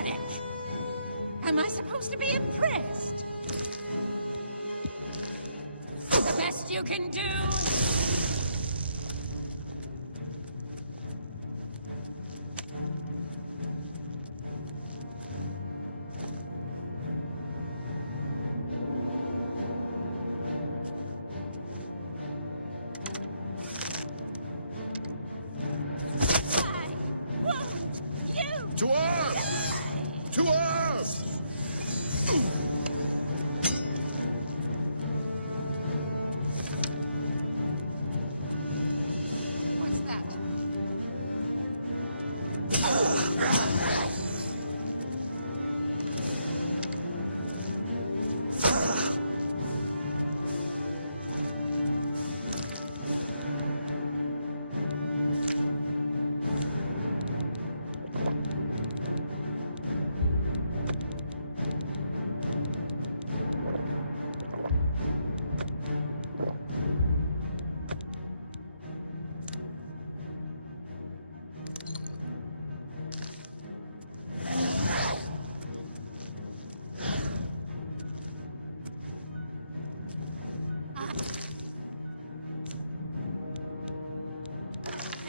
pathetic. Am I supposed to be impressed? The best you can do? To arms! To arms! What's that?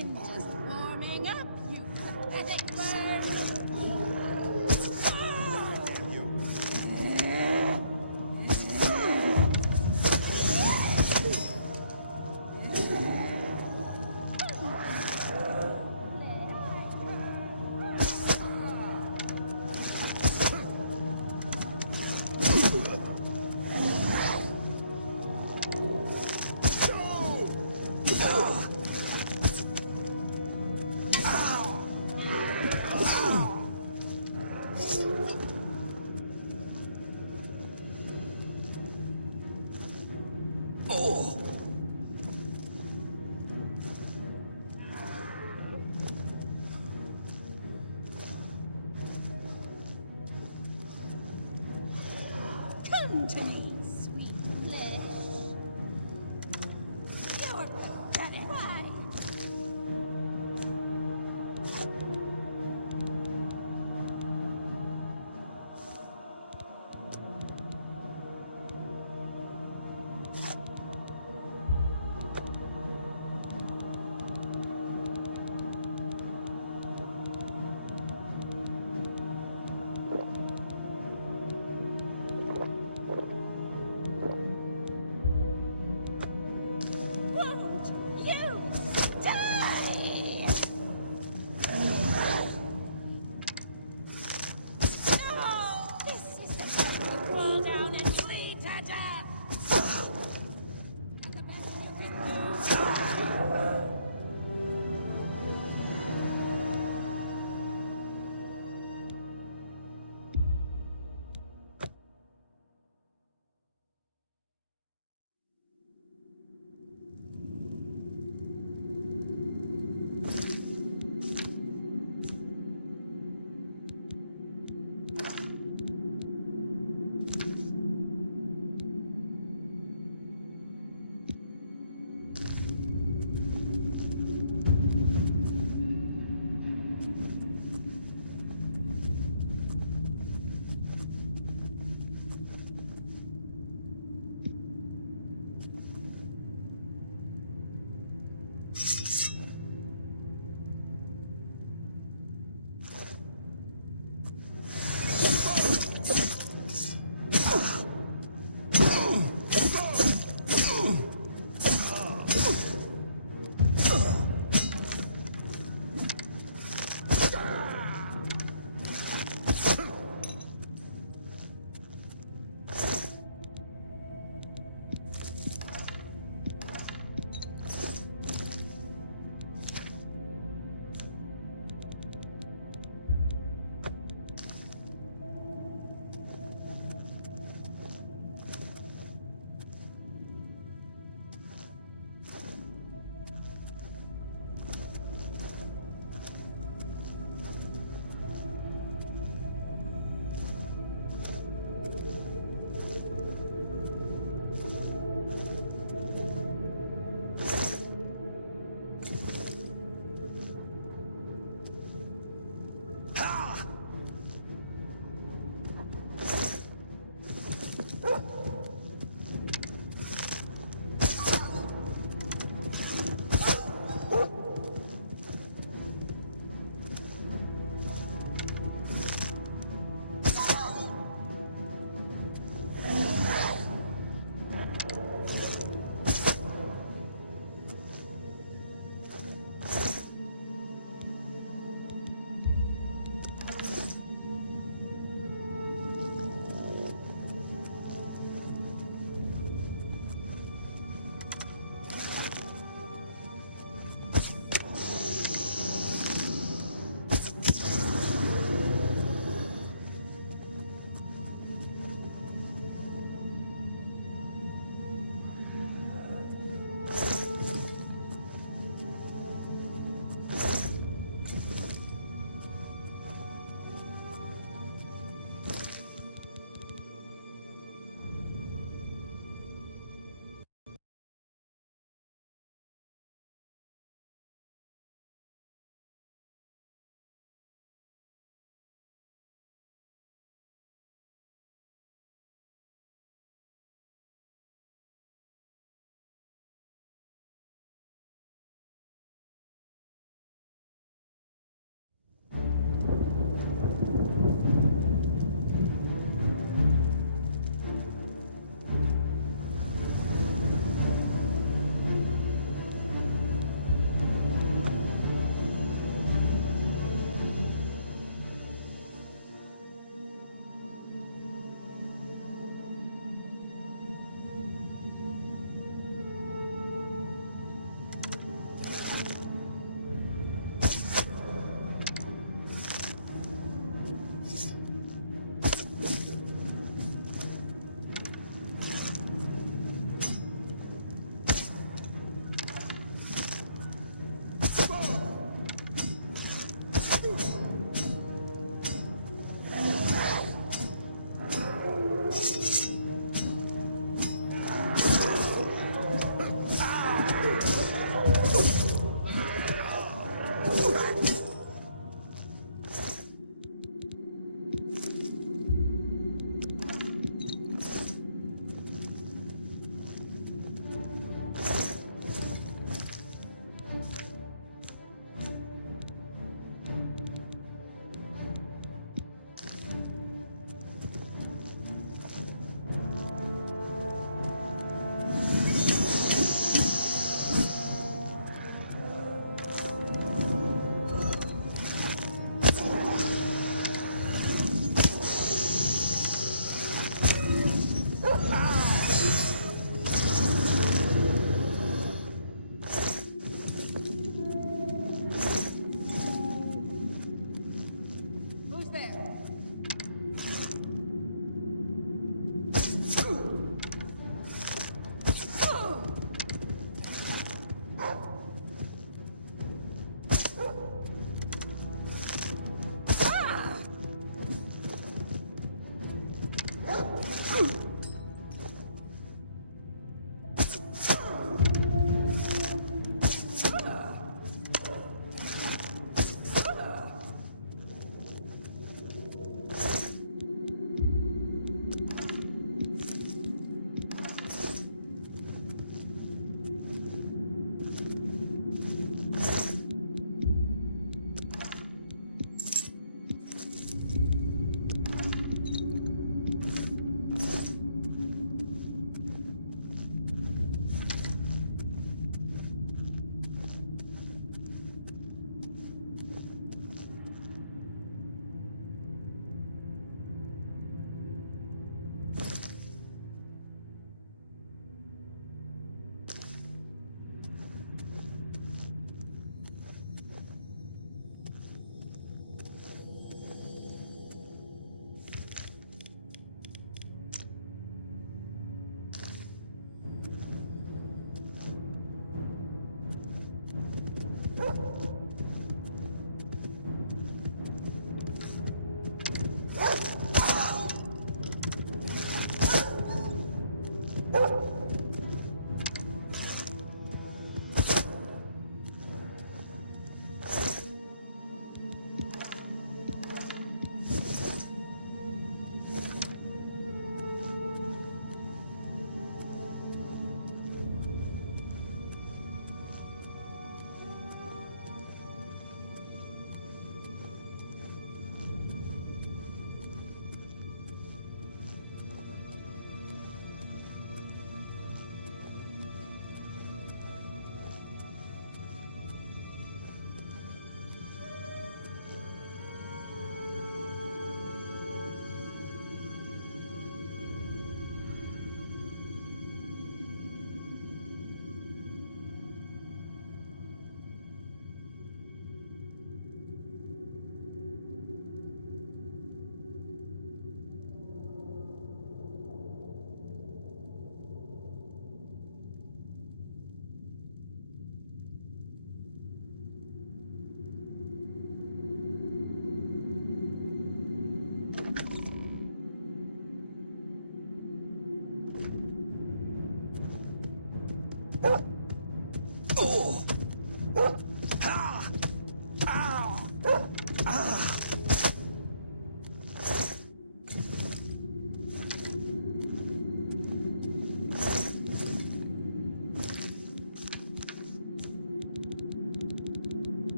I'm just warming up, you pathetic bird! Damn you! Come to me, sweet flesh. You're pathetic. Why?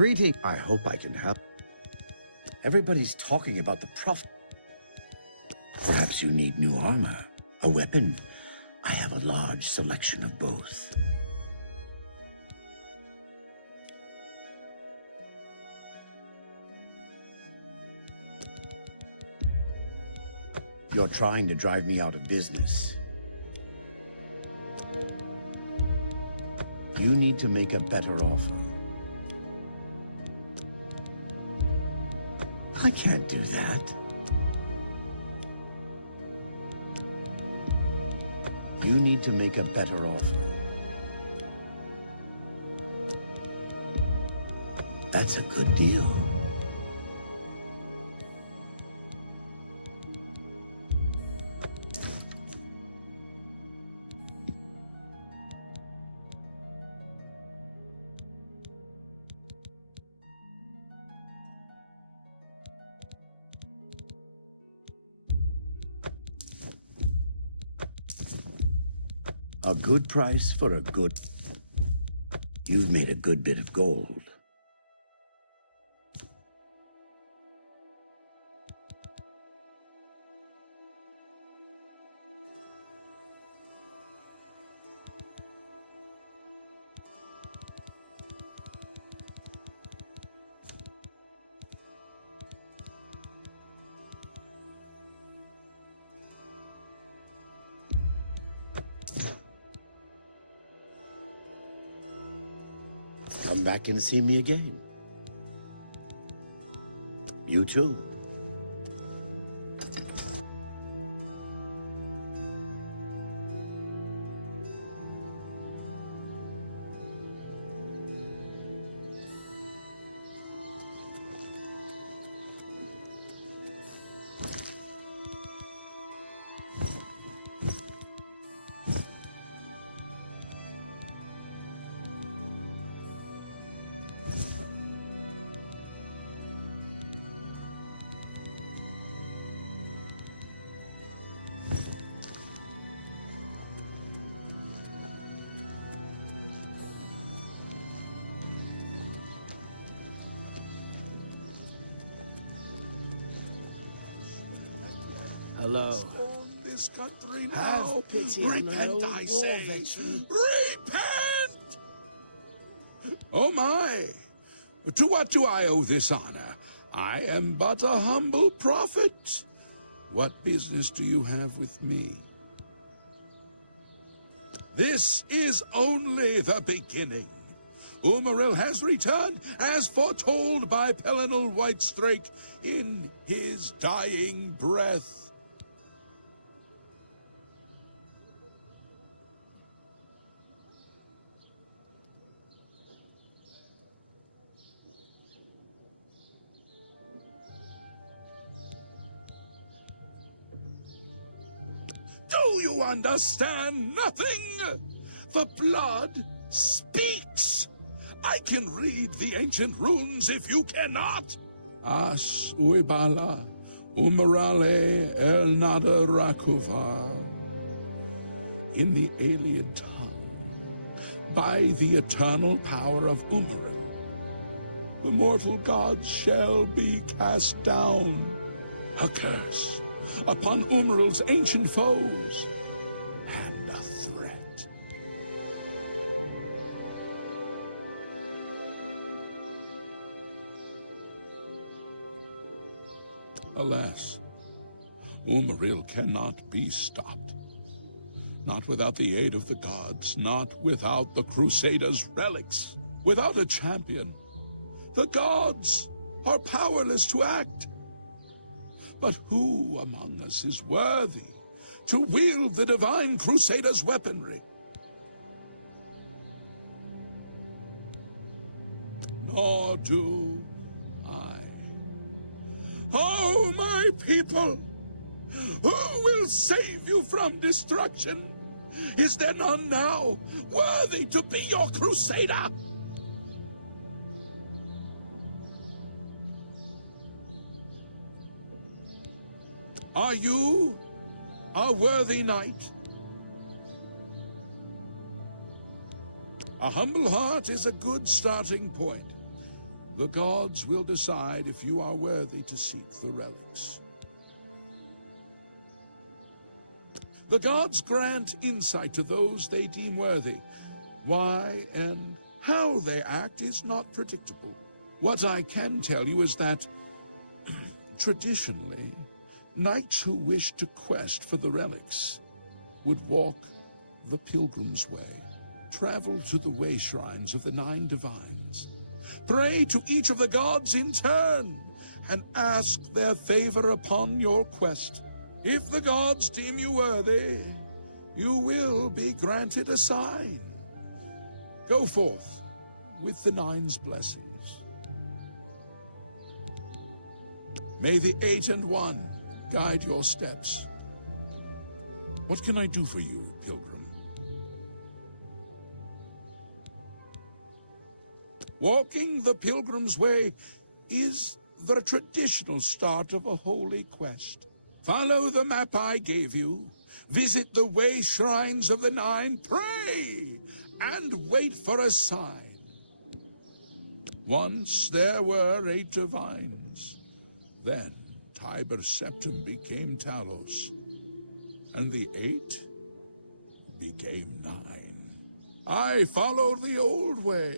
Greeting. I hope I can help. Everybody's talking about the prophet. Perhaps you need new armor, a weapon. I have a large selection of both. You're trying to drive me out of business. You need to make a better offer. I can't do that. You need to make a better offer. That's a good deal. A good price for a good... You've made a good bit of gold. Come back and see me again. You too. Hello. This country now. Have pity on an Repent, old I war say. veteran. Repent! Oh my! To what do I owe this honor? I am but a humble prophet. What business do you have with me? This is only the beginning. Umaril has returned, as foretold by Pelinal Whitestrake in his dying breath. Do you understand nothing? The blood speaks. I can read the ancient runes if you cannot. As uibala umarale el nada rakuva. In the alien tongue, by the eternal power of Umaril, the mortal gods shall be cast down. A curse upon Umaril's ancient foes, and a threat. Alas, Umaril cannot be stopped. Not without the aid of the gods, not without the Crusaders' relics. Without a champion, the gods are powerless to act. But who among us is worthy to wield the divine Crusaders' weaponry? Nor do I. Oh, my people! Who will save you from destruction? Is there none now worthy to be your crusader? Are you a worthy knight? A humble heart is a good starting point. The gods will decide if you are worthy to seek the relics. The gods grant insight to those they deem worthy. Why and how they act is not predictable. What I can tell you is that, traditionally, knights who wished to quest for the relics would walk the Pilgrim's Way, travel to the way shrines of the 9 divines, pray to each of the gods in turn, and ask their favor upon your quest. If the gods deem you worthy, you will be granted a sign. Go forth with the 9's blessings. May the 8 and 1 guide your steps. What can I do for you, Pilgrim? Walking the Pilgrim's Way is the traditional start of a holy quest. Follow the map I gave you, visit the way shrines of the 9, pray, and wait for a sign. Once there were 8 divines. Then Tiber Septim became Talos, and the 8 became 9. I followed the old way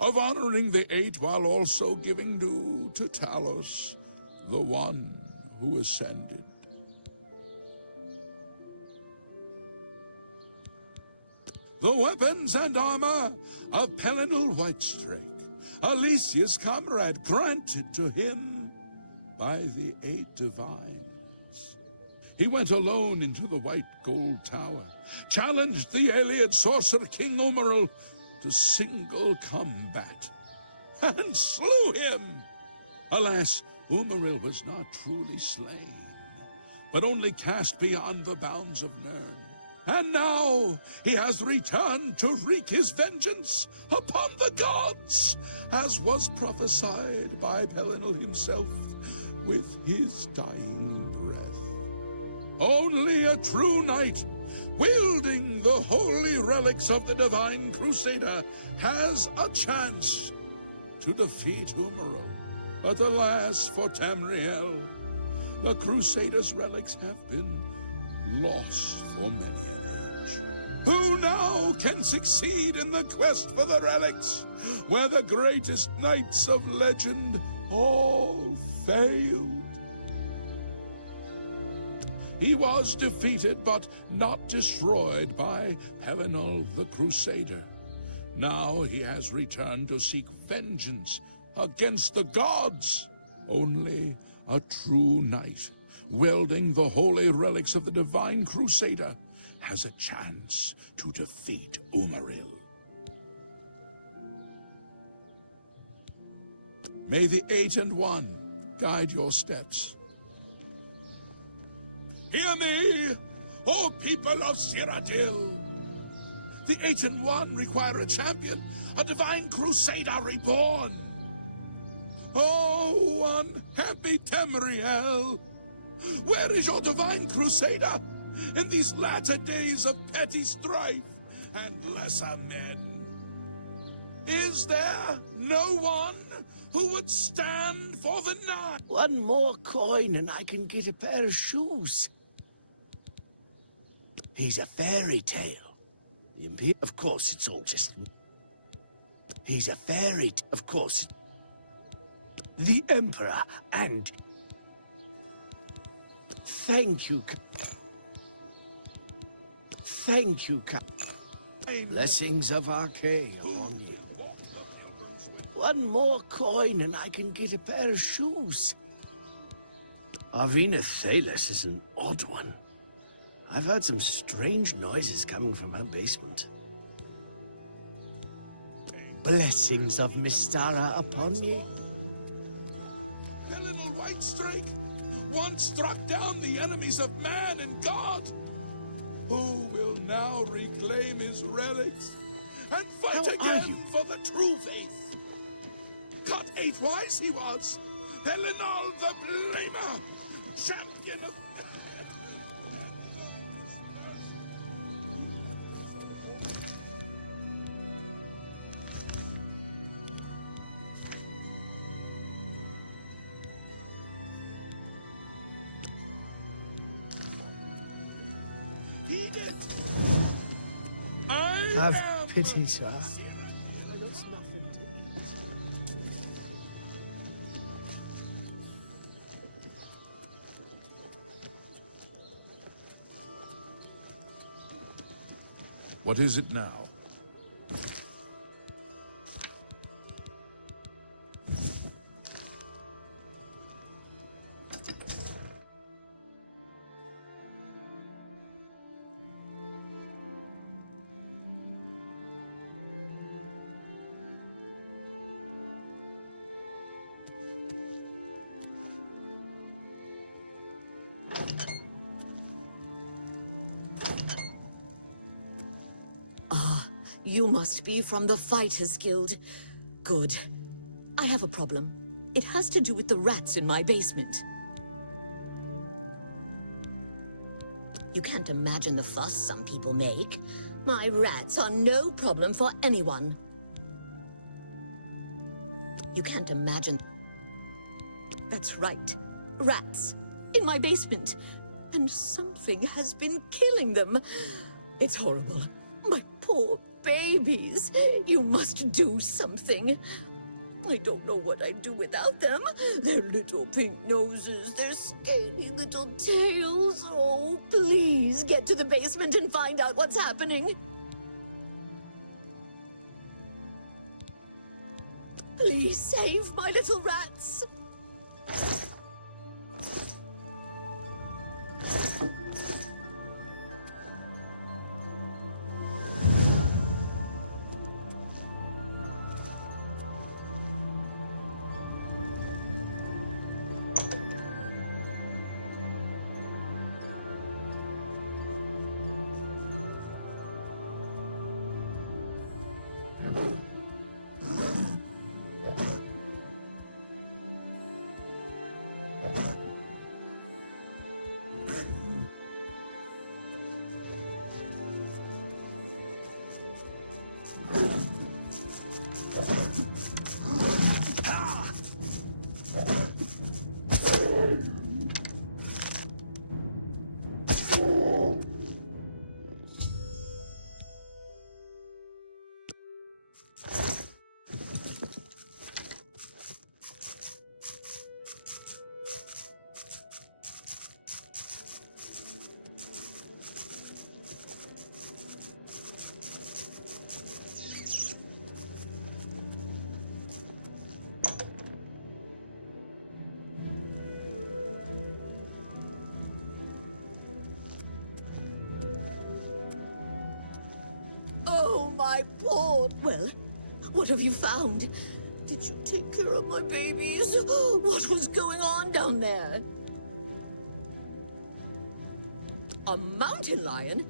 of honoring the 8 while also giving due to Talos, the one who ascended. The weapons and armor of Pelinal Whitestrake, Alicia's comrade, granted to him by the 8 divines. He went alone into the White Gold Tower, challenged the Iliad sorcerer King Umaril to single combat, and slew him. Alas, Umaril was not truly slain, but only cast beyond the bounds of Nirn. And now he has returned to wreak his vengeance upon the gods, as was prophesied by Pelinal himself with his dying breath. Only a true knight, wielding the holy relics of the Divine Crusader, has a chance to defeat Umaril. But alas for Tamriel, the Crusader's relics have been lost for many an age. Who now can succeed in the quest for the relics, where the greatest knights of legend all failed? He was defeated, but not destroyed by Pelinal the Crusader. Now he has returned to seek vengeance against the gods. Only a true knight, wielding the holy relics of the Divine Crusader, has a chance to defeat Umaril. May the 8 and 1 guide your steps. Hear me, O people of Cyrodiil! The 8 and 1 require a champion, a Divine Crusader reborn. Oh, unhappy Tamriel! Where is your Divine Crusader in these latter days of petty strife and lesser men? Is there no one who would stand for the 9? One more coin and I can get a pair of shoes. He's a fairy tale. Of course, it's all just... He's a fairy tale. Of course. The Emperor and... Thank you, Thank you, Blessings of Archay upon you. One more coin and I can get a pair of shoes. Arvina Thalos is an odd one. I've heard some strange noises coming from her basement. Blessings of Mystara upon ye. Pelinal Whitestrake once struck down the enemies of man and God. Who will now reclaim his relics and fight again for the true faith? Cut 8-wise he was. Pelinal the Blamer, champion of... it! I Have am pity, sir. a- I got nothing to eat. What is it now? You must be from the Fighters Guild. Good. I have a problem. It has to do with the rats in my basement. You can't imagine the fuss some people make. My rats are no problem for anyone. You can't imagine... That's right. Rats. In my basement. And something has been killing them. It's horrible. My poor babies. You must do something. I don't know what I'd do without them. Their little pink noses, their scaly little tails. Oh, please get to the basement and find out what's happening. Please save my little rats. Oh, my poor... Well, what have you found? Did you take care of my babies? What was going on down there? A mountain lion?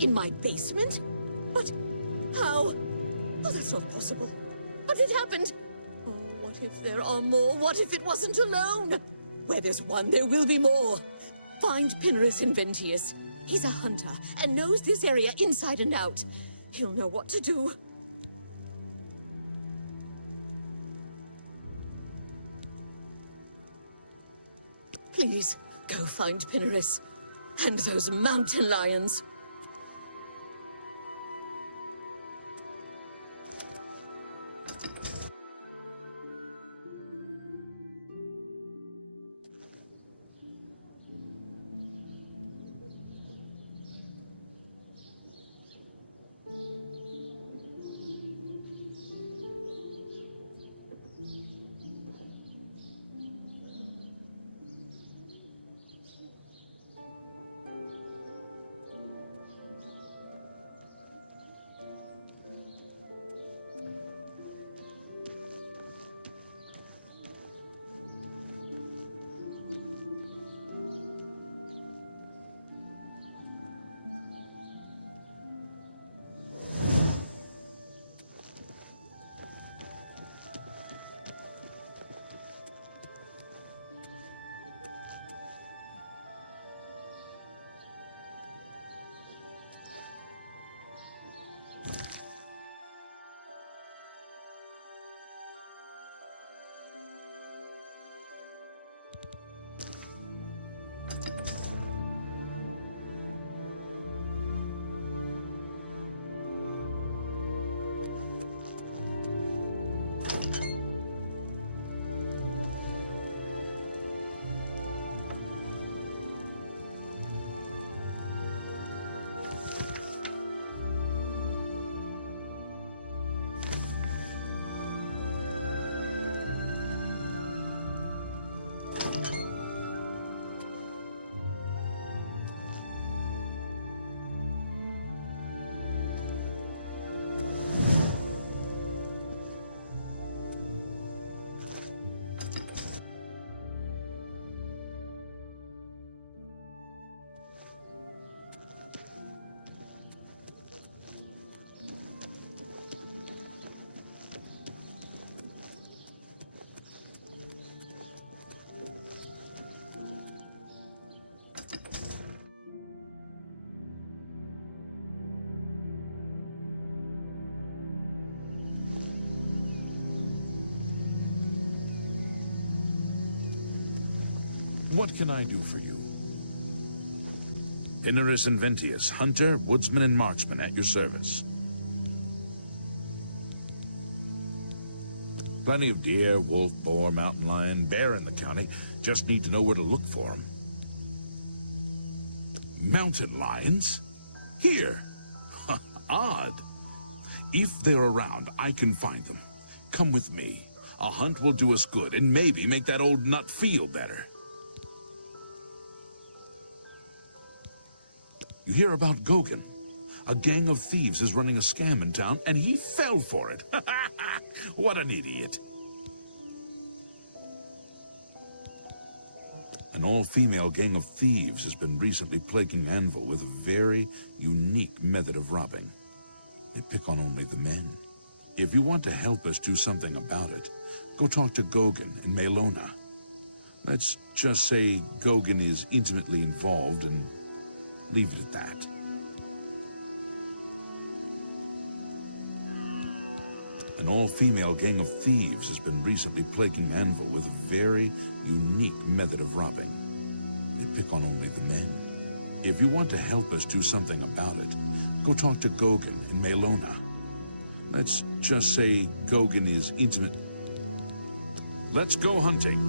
In my basement? But how? Oh, that's not possible. But it happened. Oh, what if there are more? What if it wasn't alone? Where there's one, there will be more. Find Pinarus Inventius. He's a hunter and knows this area inside and out. He'll know what to do. Please, go find Pinarus. And those mountain lions. What can I do for you? Pinnerus and Ventius, hunter, woodsman, and marksman at your service. Plenty of deer, wolf, boar, mountain lion, bear in the county. Just need to know where to look for them. Mountain lions? Here. Odd. If they're around, I can find them. Come with me. A hunt will do us good and maybe make that old nut feel better. You hear about Gogin? A gang of thieves is running a scam in town, and he fell for it. What an idiot. An all-female gang of thieves has been recently plaguing Anvil with a very unique method of robbing. They pick on only the men. If you want to help us do something about it, go talk to Gogin in Melona. Let's just say Gogin is intimately involved and leave it at that. An all-female gang of thieves has been recently plaguing Anvil with a very unique method of robbing. They pick on only the men. If you want to help us do something about it, go talk to Gogin in Melona. Let's just say Gogin is intimate. Let's go hunting.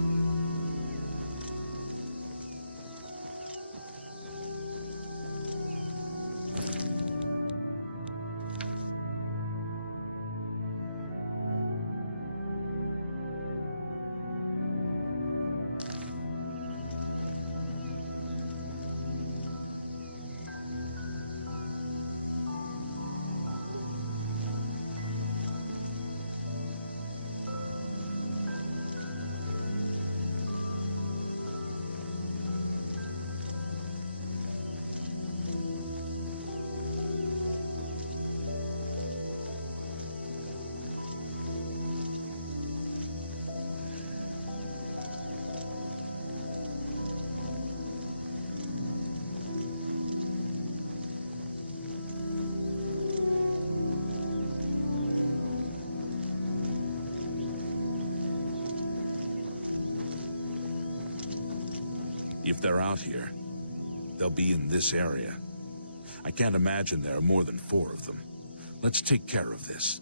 If they're out here, they'll be in this area. I can't imagine there are more than 4 of them. Let's take care of this.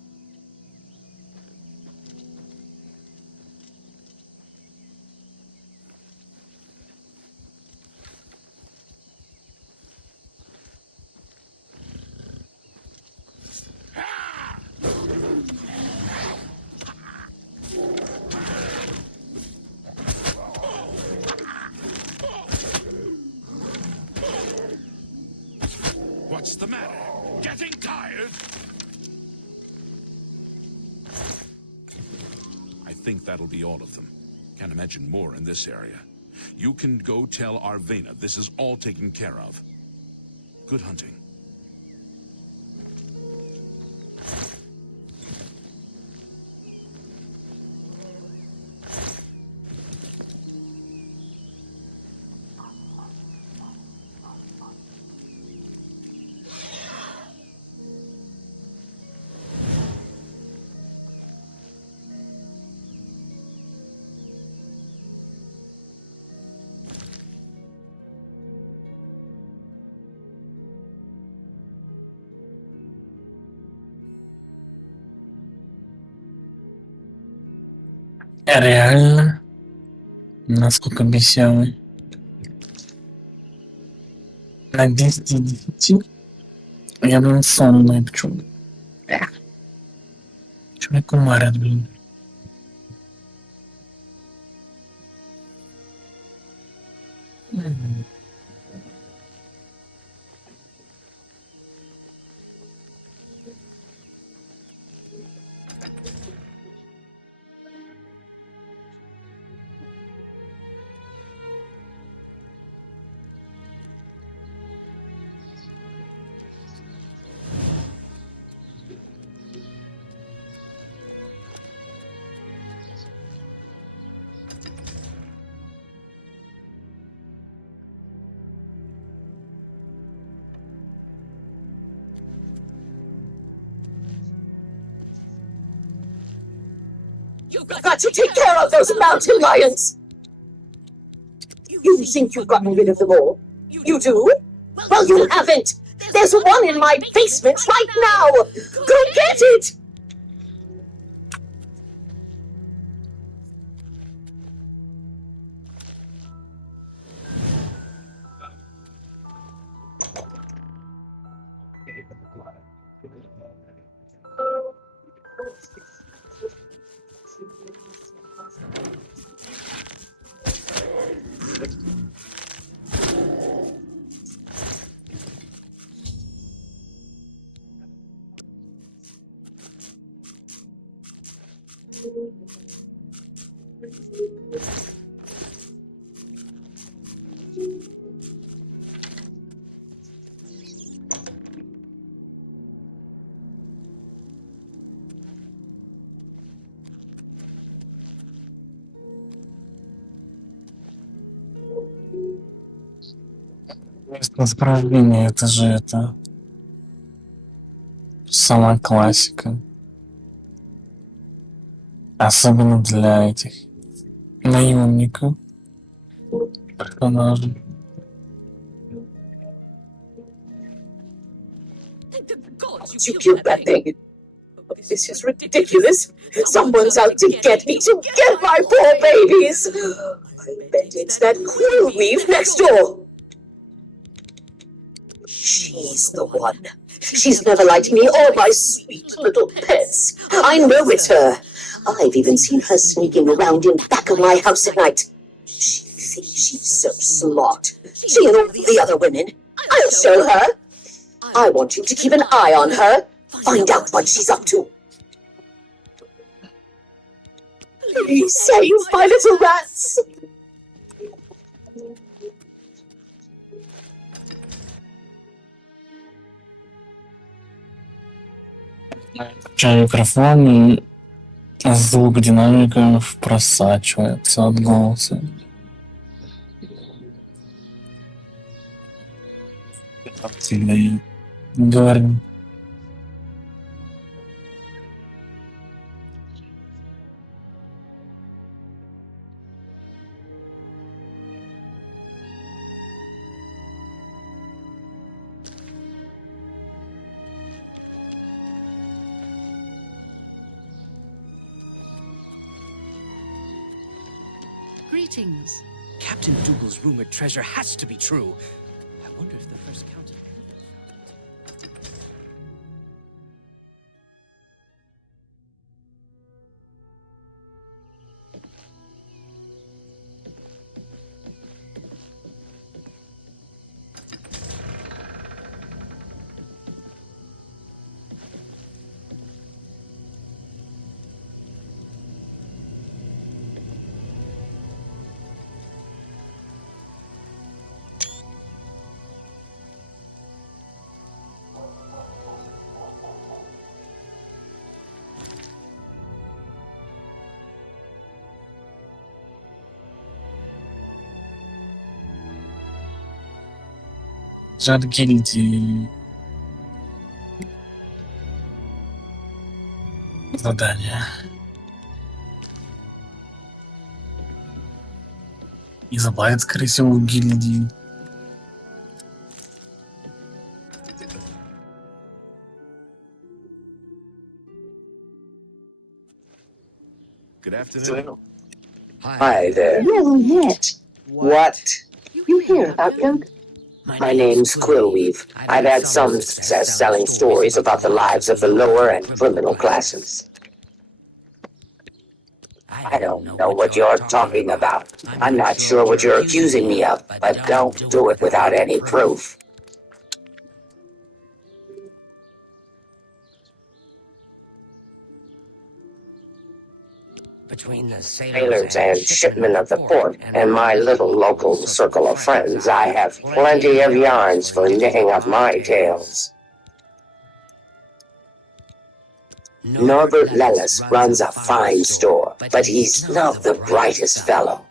What's the matter? Getting tired? I think that'll be all of them. Can't imagine more in this area. You can go tell Arvena this is all taken care of. Good hunting. Реально? Насколько бесявый? На 10 из 10? Я, блин, сонный, почему? Чё меня кумарят, блин? You've got to take care of those mountain lions! You You think you've gotten rid of them all? You do? Well, you haven't! There's one in my basement right now! Go get it! Место исправления, это же это самая классика. Особенно для этих наемников персонажей. Thank the gods You killed that thing. This is ridiculous. Someone's out to get me, to get my poor babies. I bet it's that quill weave next door. She's the one. She's never liked me or my sweet little pets. I know it's her. I've even seen her sneaking around in back of my house at night. She thinks she's so smart. She and all the other women. I'll show her. I want you to keep an eye on her. Find out what she's up to. Please save my little rats. Включаю микрофон, и звук динамиков просачивается от голоса. Всегда я говорю. Greetings. Captain Dougal's rumored treasure has to be true. I wonder if the first count of Elven found it. От гильдии задание. И заплатит, скорее всего, в гильдии. Good afternoon. Hi there. Well met. What? You hear about them? My name's Quillweave. I've had some success selling stories about the lives of the lower and criminal classes. I don't know what you're talking about. I'm not sure what you're accusing me of, but don't do it without any proof. Between the Sailors and shipmen of the port and my little local circle of friends, I have plenty of yarns for knitting up my tales. Norbert Lellis runs a fine store, but he's not the brightest fellow.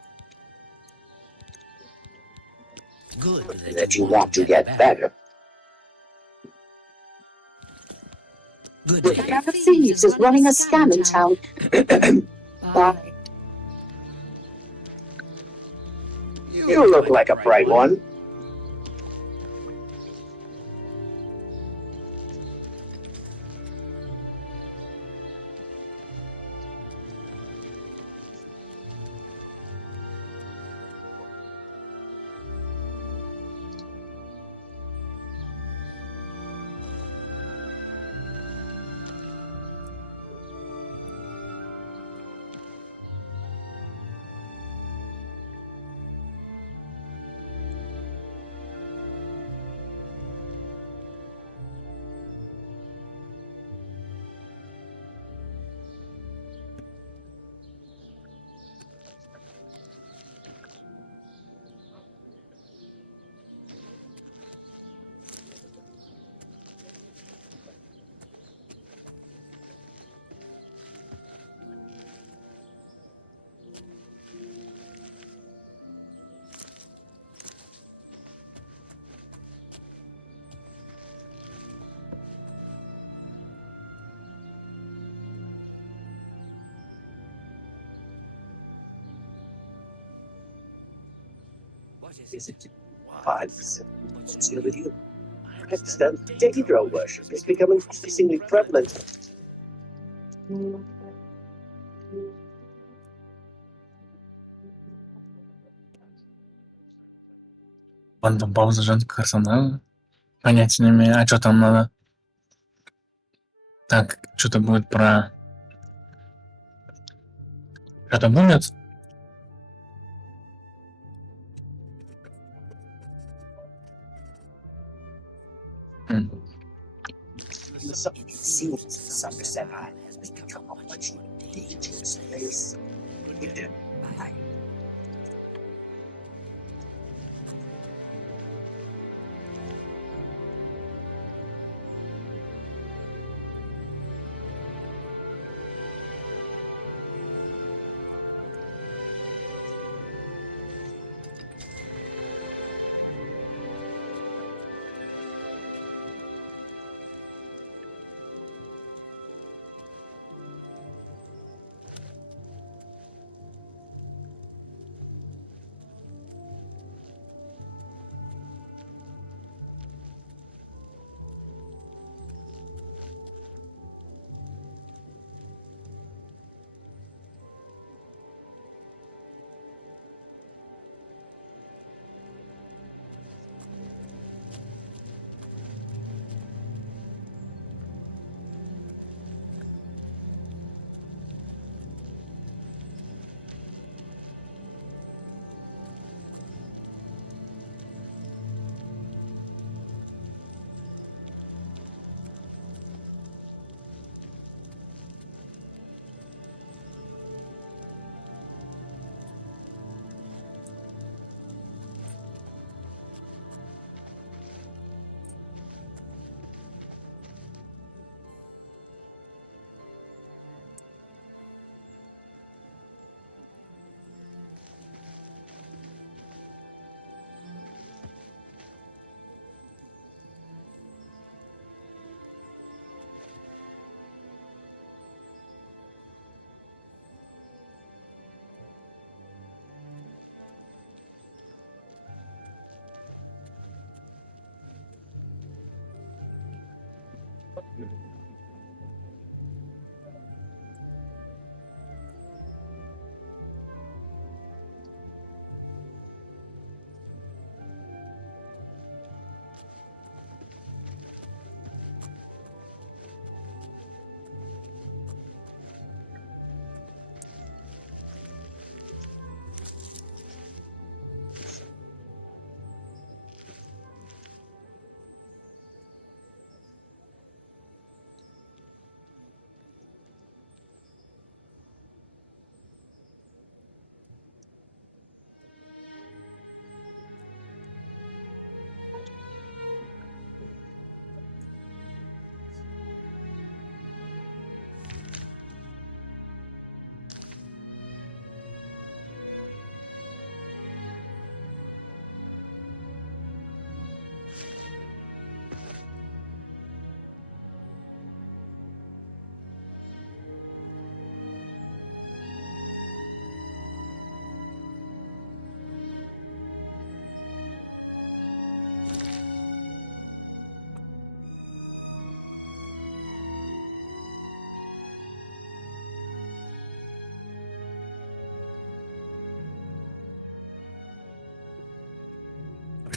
Good That you want to get better. Good The Gang of Thieves is running a scam in town. Bye. You look like a bright one. Is it 5%? What's new with you? I understand Daedra worship is becoming increasingly prevalent. Ладно, пауза женского персонажа. Понятия не имею. А что там надо? Так, что-то будет про... Что-то будет? It seems Somerset has become a much dangerous place.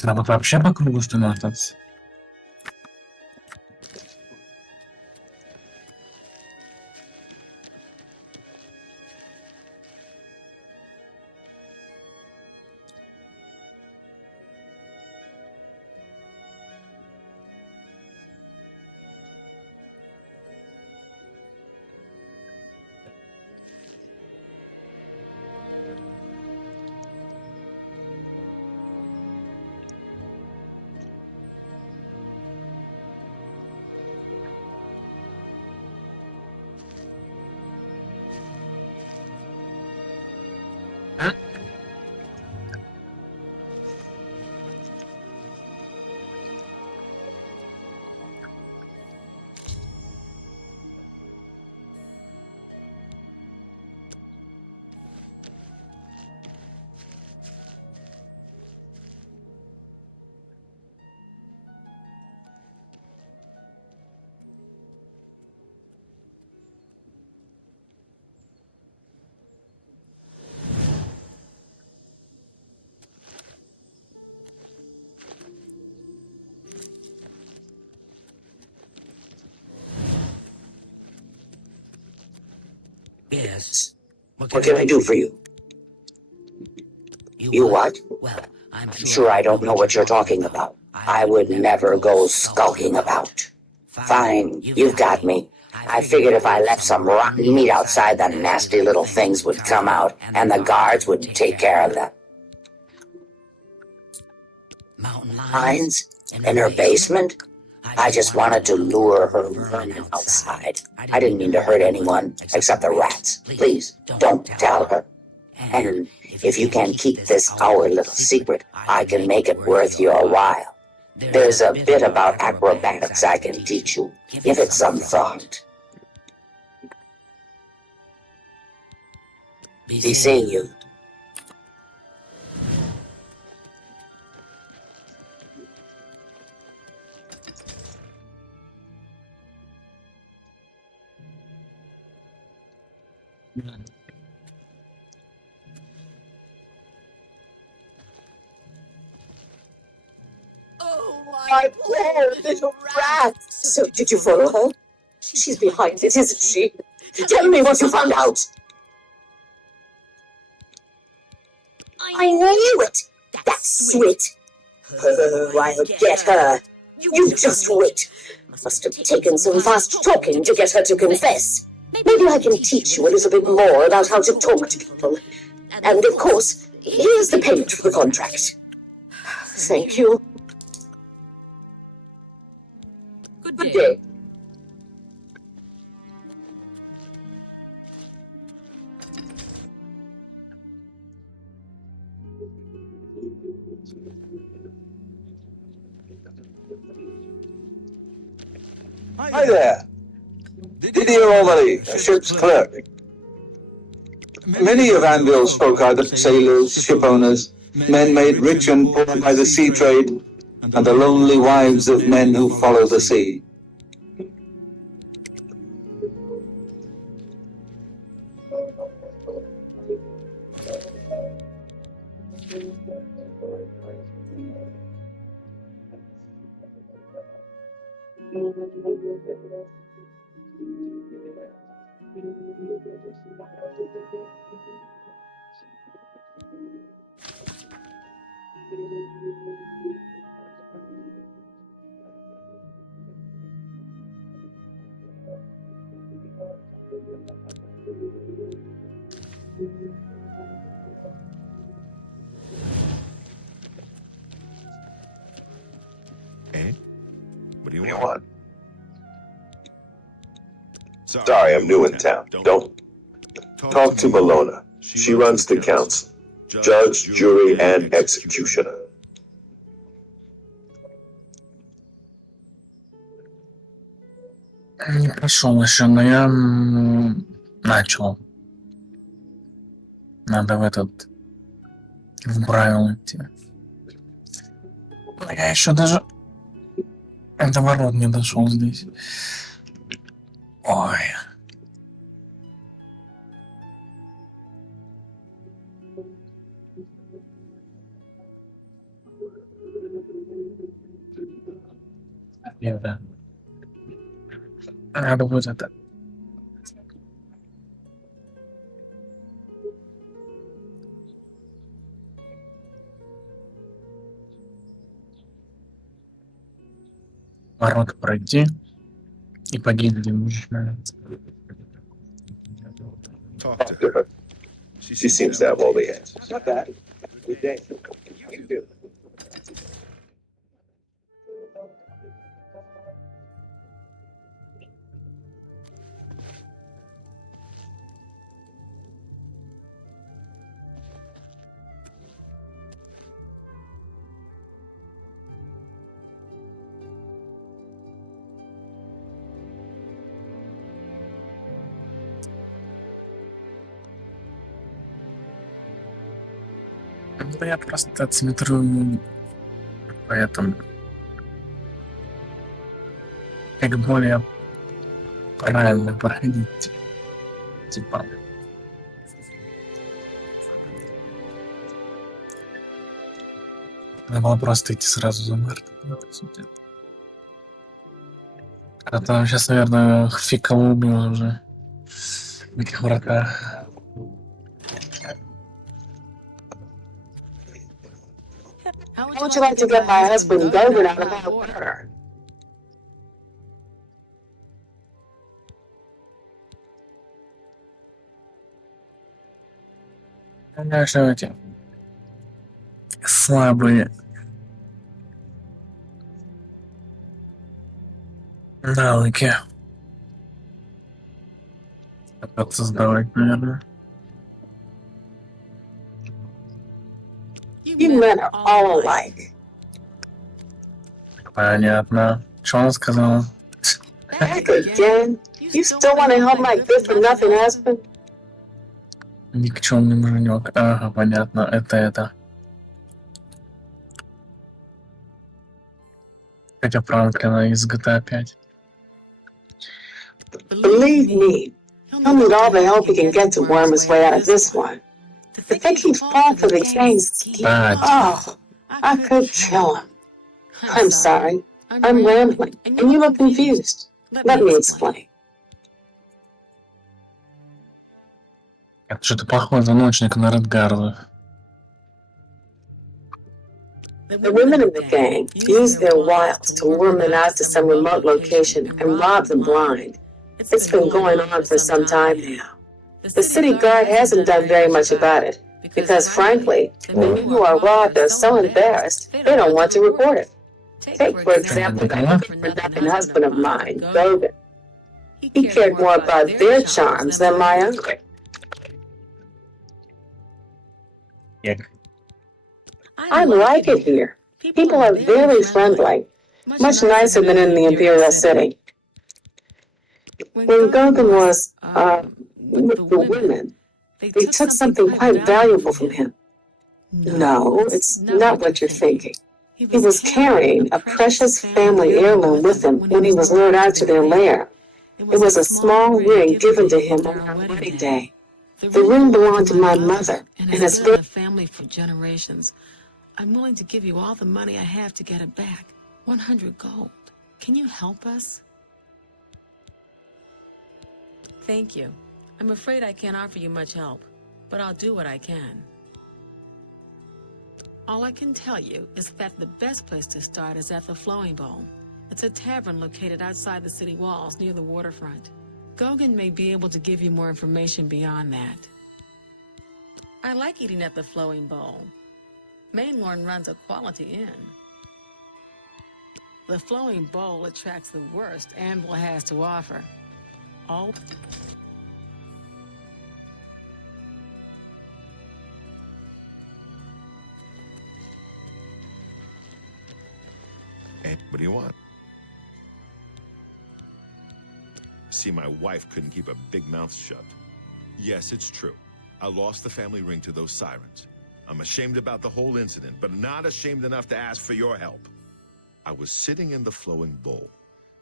Треба вот вообще по кругу мотаться. Yes. What can I do for you? You what? Well, I'm I'm sure I don't know what you're talking about. I would never go skulking about. Fine, you've got me. I figured if I left some rotten meat outside, the nasty little things would come out, and the guards would take care of them. Mountain Lions? In her basement? I just wanted to lure her vermin outside. I didn't mean to hurt anyone, except the rats. Please, don't tell her. And if you can keep this our little secret, I can make it worth your while. There's a bit about acrobatics I can teach you. Give it some thought. Be seeing you. Oh, My poor little rat! So did you follow her? She's behind it, isn't she? Tell me what you found out! I knew it! That's sweet! Oh, I'll get her! You just wait! Must have taken some fast talking to get her to confess. Maybe I can teach you a little bit more about how to talk to people. And of course, here's the payment for the contract. Thank you. Good Good day. day. Hi there. Didier O'Malley, a ship's clerk. Many of Anvil's folk are the sailors, ship owners, men made rich and poor by the sea trade, and the lonely wives of men who follow the sea. Eh? What do you What do you want? want? Sorry, I'm new in town. Don't talk to Malona. She runs the council. Judge, jury, and executioner. Хорошо, Маша, но я начал. Надо в правила идти. Я еще даже до ворот не дошел здесь. Ой. Да. Надо будет это. Ворота пройти и погибли. Talk to her. She seems to have all the answers. Not bad. Good day. You do. Да я просто смотрю, поэтому как более правильно проходить. Типа. Надо было просто идти сразу за Мартом. А то сейчас, наверное, фиг кого убил уже в этих вратах. How would you like to get my husband Gogan out of hot water? Конечно, эти слабые навыки. Как создавать, наверное. You men are all alike. Понятно. Что она сказала? Back again? You still want to help my good-for-nothing husband? Никчемный муженек. Ага, понятно. Это. Хотя Франклина из GTA 5. Believe me, he'll need all the help he can get to worm his way out of this one. To think he'd fall for the gang's scheme. Oh, I could kill him. I'm sorry. I'm rambling, and you look confused. Let me explain. Это что-то похоже на ночника на Редгарда. The women in the gang use their wiles to worm men out to some remote location and rob them blind. It's been going on for some time now. The city guard hasn't done very much about it, because frankly, men who are robbed are so embarrassed, they don't want to report it. Take, for example, that good-for-nothing husband of mine, Gogan. He cared more about their charms than my own. I like it here. People are very friendly, much nicer than in the Imperial City. When Gogan was, with the women, they took something quite valuable from him. No, it's not what you're thinking. He was carrying a precious family heirloom with him when he was lured out to their lair. It was a small ring given to him on our wedding day. The ring belonged to my mother, and has been in the family for generations. I'm willing to give you all the money I have to get it back. 100 gold. Can you help us? Thank you. I'm afraid I can't offer you much help, but I'll do what I can. All I can tell you is that the best place to start is at the Flowing Bowl. It's a tavern located outside the city walls near the waterfront. Gogan may be able to give you more information beyond that. I like eating at the Flowing Bowl. Mainlorn runs a quality inn. The Flowing Bowl attracts the worst Anvil has to offer. All... Hey, what do you want? See, my wife couldn't keep a big mouth shut. Yes, it's true. I lost the family ring to those sirens. I'm ashamed about the whole incident, but not ashamed enough to ask for your help. I was sitting in the Flowing Bowl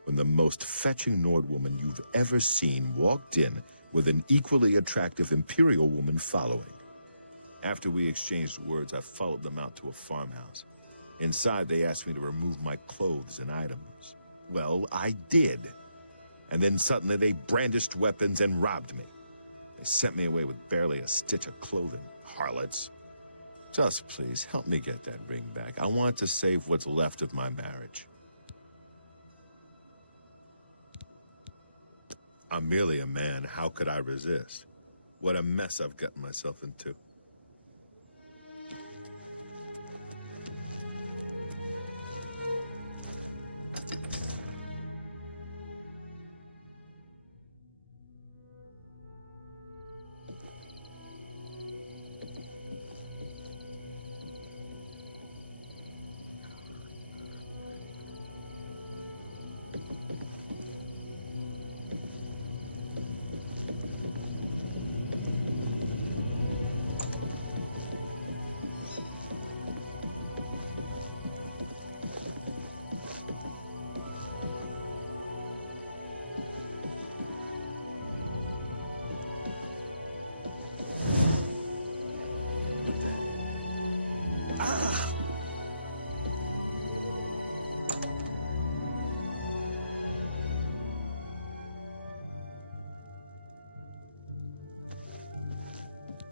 when the most fetching Nord woman you've ever seen walked in with an equally attractive Imperial woman following. After we exchanged words, I followed them out to a farmhouse. Inside, they asked me to remove my clothes and items. Well, I did. And then suddenly they brandished weapons and robbed me. They sent me away with barely a stitch of clothing. Harlots. Just please, help me get that ring back. I want to save what's left of my marriage. I'm merely a man. How could I resist? What a mess I've gotten myself into.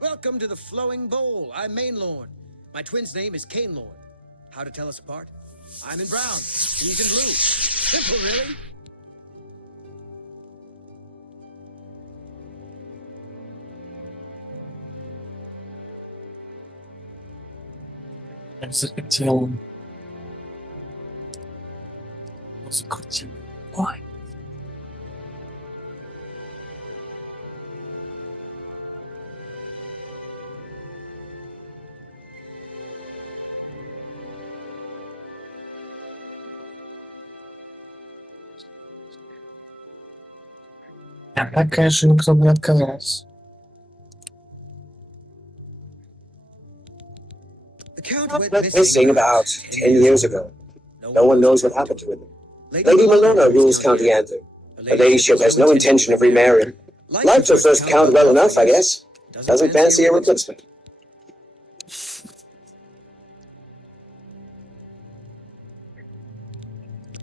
Welcome to the Flowing Bowl. I'm Main Lord. My twin's name is Cane Lord. How to tell us apart? I'm in brown. He's in blue. Simple, really. Executive. Executive. Why? Так, конечно, никто бы не отказался. The Count Went missing about 10 years ago. No one knows what happened to him. Lady Malona rules County Anthem. Her ladyship has no intention of remarrying. Liked her first count well enough, I guess. Doesn't fancy a replacement.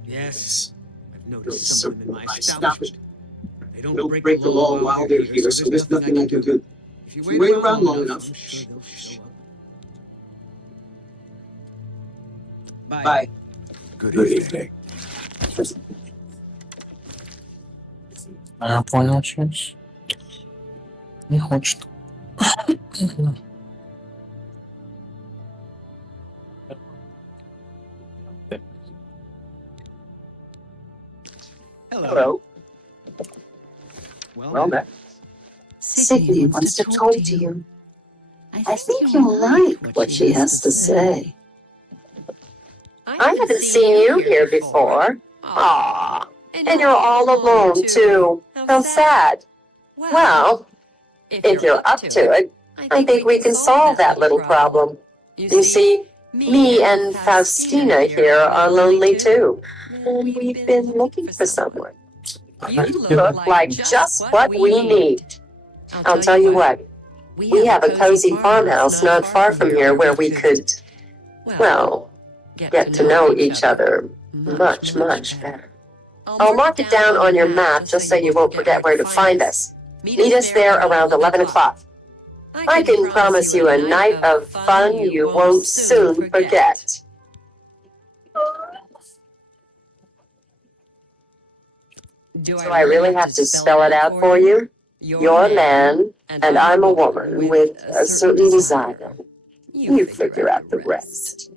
Yes, I've noticed someone in my establishment. They don't break the law while they're here, so there's nothing I can do. If you wait around long enough, I'm sure they'll show up. Bye. Good evening. Я понял, сейчас. Не хочет. Hello. Well met. Signy wants to talk to you. I think you'll like what she has to say. I haven't seen you here before. Aww. And you're all alone, too. How sad. Well, if you're up to it, I think we can solve that little problem. You see, me and Faustina here are lonely, too. And we've been looking for someone. You look like just what we need. I'll tell you what. We have a cozy farmhouse not far from here where we could, well, get to know each other much, much better. I'll mark it down on your map just so you won't forget where to find us. Meet us there around 11 o'clock. I can promise you a night of fun you won't soon forget. Do I really have to spell it out for you? You're a man, and I'm a woman with a certain desire. You figure out the rest.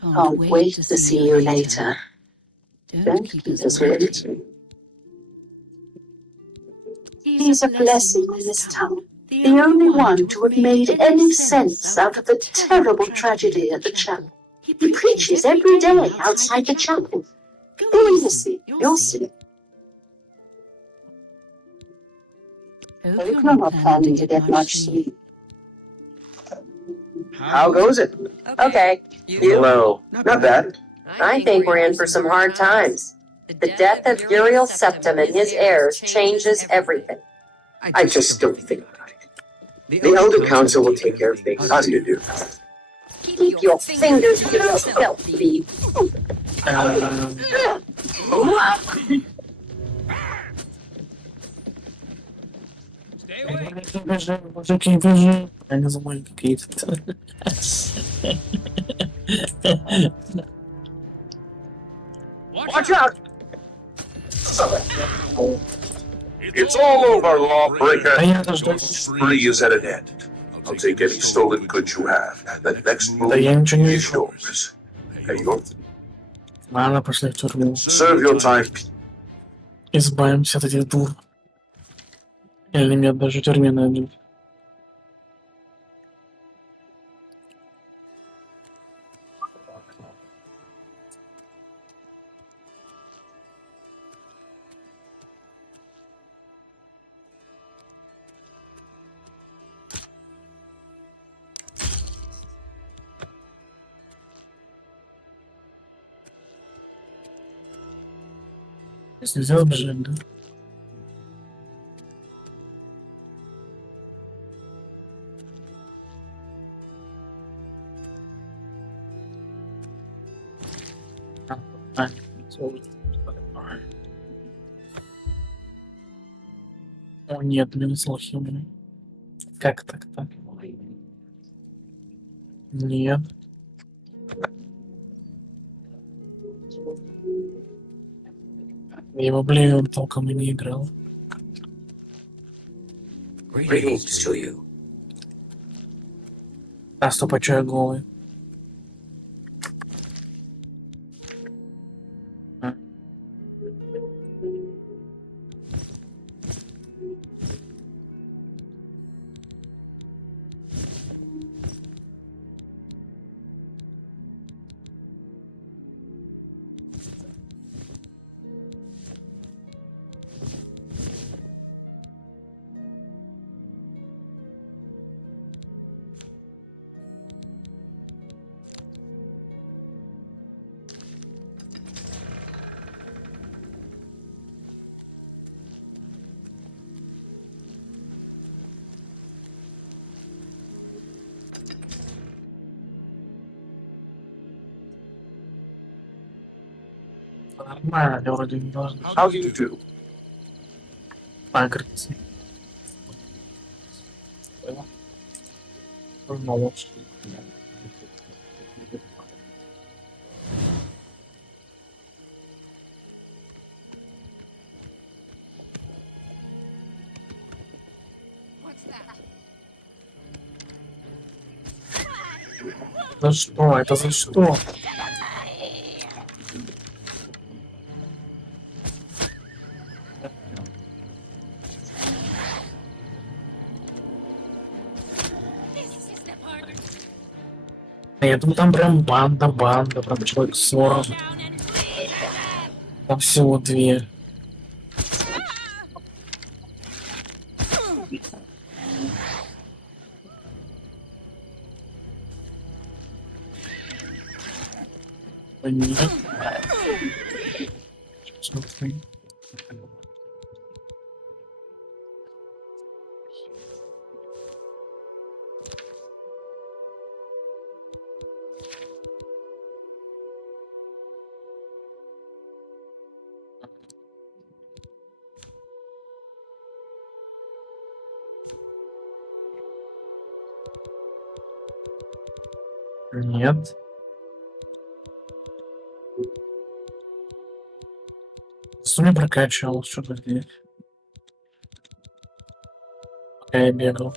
Can't wait to see you later. Don't keep us waiting. He's a blessing in this town. The only one to have made any sense out of the terrible tragedy at the chapel. He preaches every day outside the chapel. Go in to see. You'll see. Hope you're not planning to get much sleep. How goes it? Okay, you? Hello. Not bad. I think we're in for some hard times. The death of Uriel Septim and his heirs changes everything. I just don't think about it. The Elder Council will take care of things as you do. Keep your fingers to yourself, Lee. Stay away. Бежи, мужики, бежи. Я не знаю, какие-то. Watch out! It's all over, lawbreaker. Да я даже... Spree is at an end. I'll take any stolen goods you have. The next move Да я ничего не is вижу. yours. Pay your... Ладно, пошли в тюрьму. Serve your time. Избавимся от этих дур. Или нет, даже в тюрьме найдут. Здесь нельзя сбежать, да? О нет, минус алхимия. Как так-то? Нет. Я в Oblivion толком и не играл. Greetings to you. А стоп, а чё я голый? Нормально, я вроде не должен How do you do? агриться. Молодцы. What's that? За что? Это за что? Я думаю, там прям банда, прям человек 40. Там всего 2. Нет. Смотри. Нет. Сумме прокачивал, что-то здесь. Пока я бегал.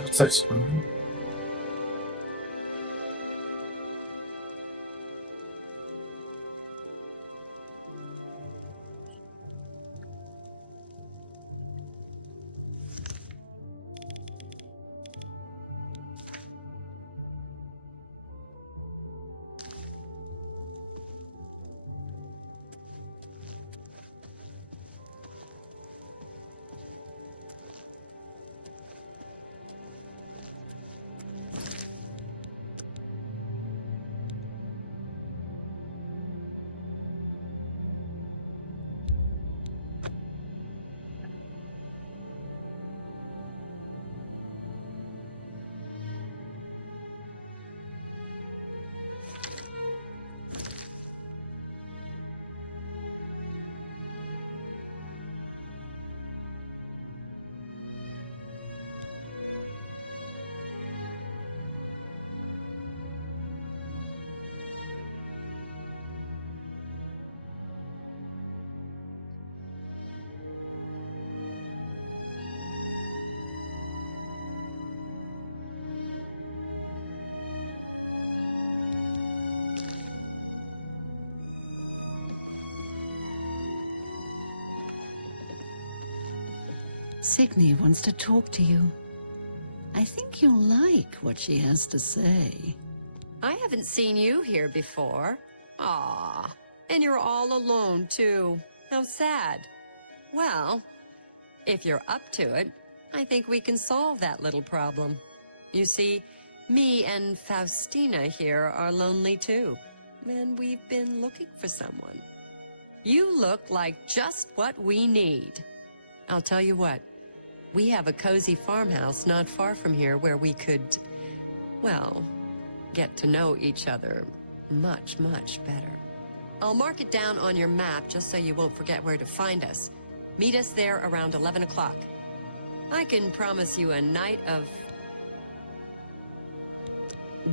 coś. Signy wants to talk to you. I think you'll like what she has to say. I haven't seen you here before. Ah, and you're all alone, too. How sad. Well, if you're up to it, I think we can solve that little problem. You see, me and Faustina here are lonely, too. And we've been looking for someone. You look like just what we need. I'll tell you what. We have a cozy farmhouse not far from here where we could, well, get to know each other much, much better. I'll mark it down on your map just so you won't forget where to find us. Meet us there around 11 o'clock. I can promise you a night of...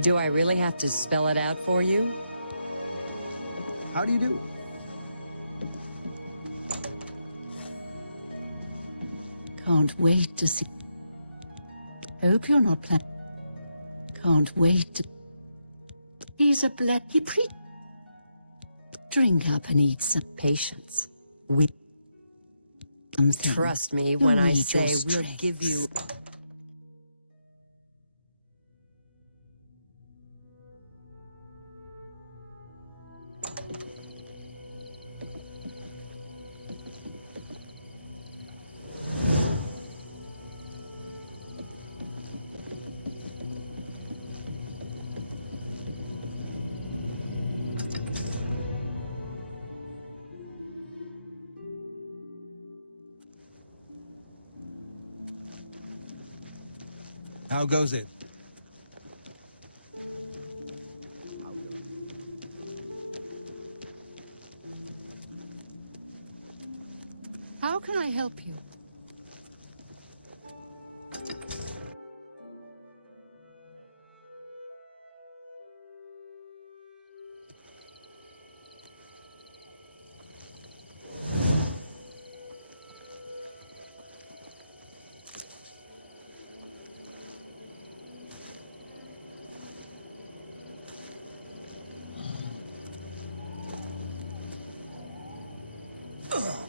Do I really have to spell it out for you? How do you do? Can't wait to see. Hope you're not planning. Can't wait to. He's a He Drink up and eat some Patience. something. Trust me You'll when I need your say we'll strength. give you... How goes it? How can I help you? Ugh.